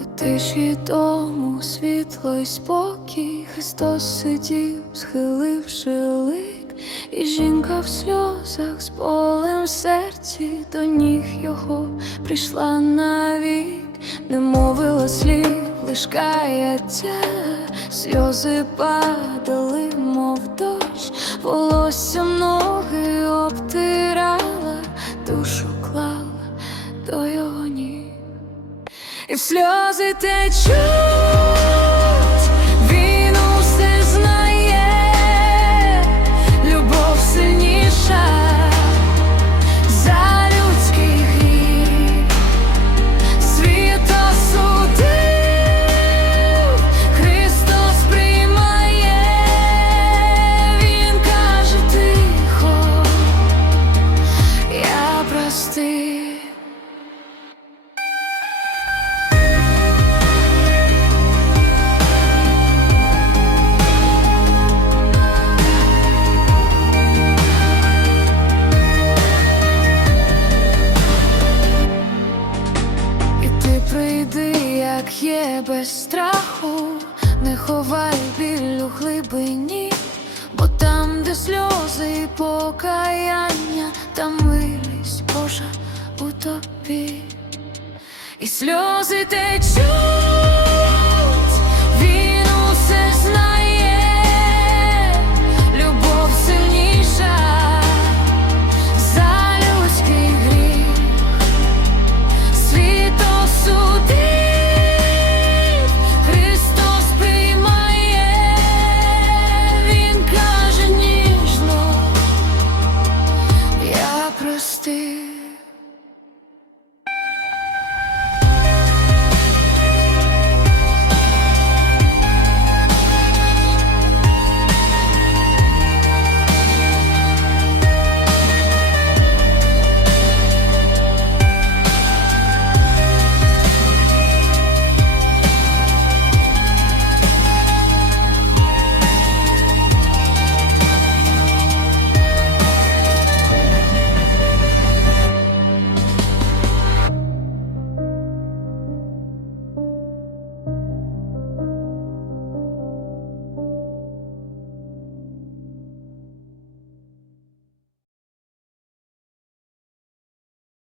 У тиші тому світло й спокій, Христос сидів, схиливши лик, і жінка в сльозах з болем в серці. До ніг його прийшла навік, не мовила слів, лиш каяття, сльози падали, мов дощ волоссям ноги обтирала, душу клала до його ніг. І сльози течуть, прийди, як є без страху, не ховай біль у глибині, бо там, де сльози і покаяння, там милість Божа у тобі, і сльози течуть.